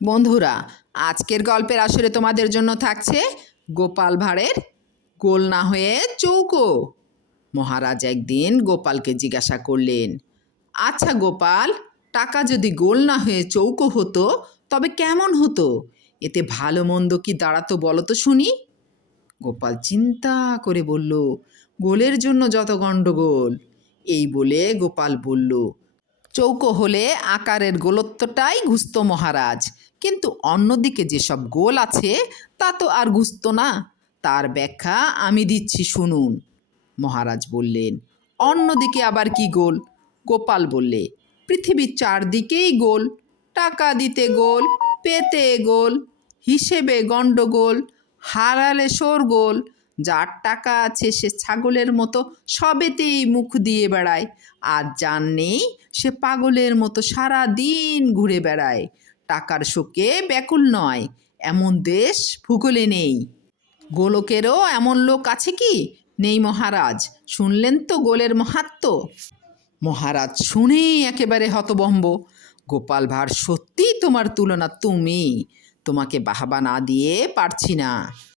বন্ধুরা, আজকের গল্পের আসরে তোমাদের জন্য থাকছে গোপাল ভাঁড়ের গোল না হয়ে চৌকো। মহারাজ একদিন গোপালকে জিজ্ঞাসা করলেন, আচ্ছা গোপাল, টাকা যদি গোল না হয়ে চৌকো হতো তবে কেমন হতো? এতে ভালো মন্দ কি দাঁড়াতো বলো তো শুনি। গোপাল চিন্তা করে বলল, গোলের জন্য যত গণ্ডগোল। এই বলে গোপাল বলল, চৌকো হলে আকারের গোলত্বটাই ঘুচত মহারাজ, কিন্তু অন্যদিকে যেসব গোল আছে তা তো আর ঘুচত না। তার ব্যাখ্যা আমি দিচ্ছি শুনুন। মহারাজ বললেন, অন্যদিকে আবার কি গোল? গোপাল বললে, পৃথিবীর চারদিকেই গোল। টাকা দিতে গোল, পেতে গোল, হিসেবে গণ্ডগোল, হারালে শোরগোল। যার টাকা আছে সে ছাগলের মতো সবেতেই মুখ দিয়ে বেড়ায়, আর যার নেই সে পাগলের মতো সারা দিন ঘুরে বেড়ায়। টাকার শোকে ব্যাকুল নয়, এমন দেশ ভূগোলে নেই। গোলকেরও এমন লোক আছে কি? নেই মহারাজ। শুনলেন তো গোলের মাহাত্ম্য। মহারাজ শুনেই একেবারে হতভম্ব। গোপাল ভাঁড়, সত্যিই তোমার তুলনা তুমি। তোমাকে বাহাবা না দিয়ে পারছি না।